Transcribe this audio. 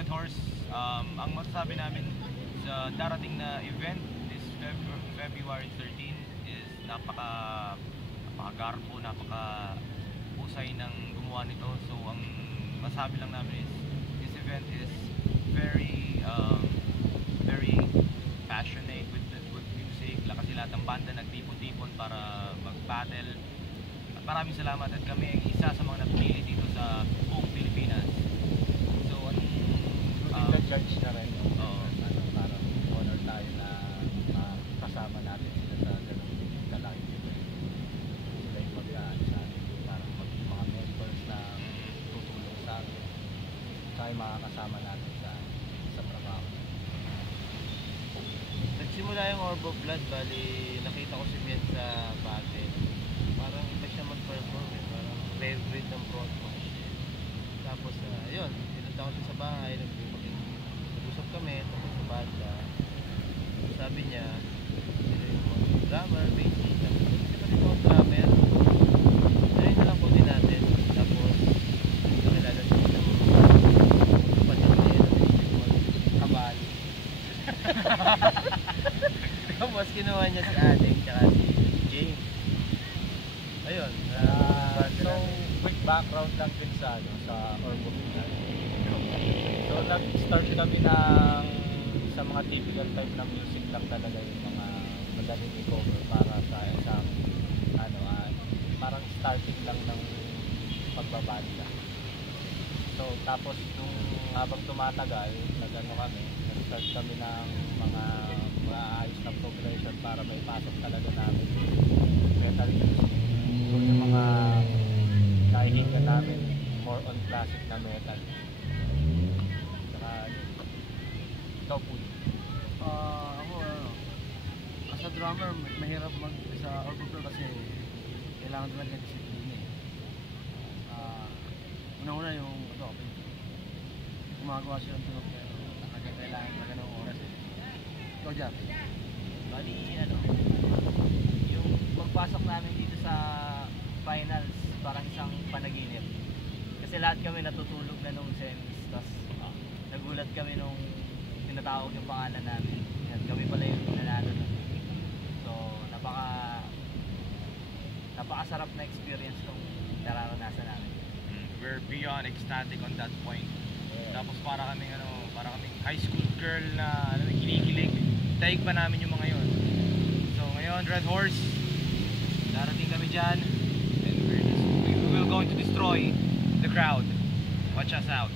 Red Horse, ang masasabi namin sa darating na event this February 13 is napaka-garbo, napaka-husay ng gumawa nito. So ang masabi lang namin is this event is very passionate with music. Kasi lahat ng banda nagtipon-tipon para mag-battle. At maraming salamat, at kami ang isa sa mga napili dito sa buong Pilipinas. So judge na rin yung para honor tayo na kasama natin sila sa ganung kalaking event. Sila yung mag-aan sa atin, parang mga mentors na tutulong sa atin, saka yung makakasama natin sa trabaho. Nagsimula yung Orb of Blood, bali nakita ko si Mian sa battle. Parang iba siya mag-perform eh, parang favorite ng front match. Tapos yun, pinunta ko siya sa bahay, nag-usap kami tungkol sa banda. Sabi niya, sino yung mga drummer, bassist, sabi ko, hindi ba rin ako drummer? Ayun na lang po din natin. Tapos, nakilala siya ng kapatid niya, kabal. Tapos kinuha niya si Ading tsaka si James. Ayun. So, quick background lang din sa Orb of Blood. So, nag-start kami sa mga typical type ng music lang talaga, yung mga madaling i-cover para sa isang parang starting lang ng pagbabanda. So, tapos nung habang tumatagal, nag-start kami ng mga maayos na progression para may pasok talaga namin metal music. So, yung mga nahihinga namin more on classic na metal. Saka ikaw po. Ako as a drummer, mahirap sa Orb of Blood kasi kailangan talaga ng disiplina eh. Una-una yung gumagawa siya ng tunog pero kailangan talaga ng oras eh. Ikaw dyan? Bali, yung pagpasok namin dito sa finals, parang isang panaginip. Kasi lahat kami natutulog na nung semis, tapos nagulat kami nung tinatawag yung pangalan namin. Yan, kami pala yung nanalo nun. So, napakasarap na experience tong nararanasan namin. we're beyond ecstatic on that point. Tapos para kaming high school girl na kinikilig. Taig pa namin yung mga yun. So ngayon, Red Horse, darating kami dyan, and we will going to destroy the crowd. Watch us out.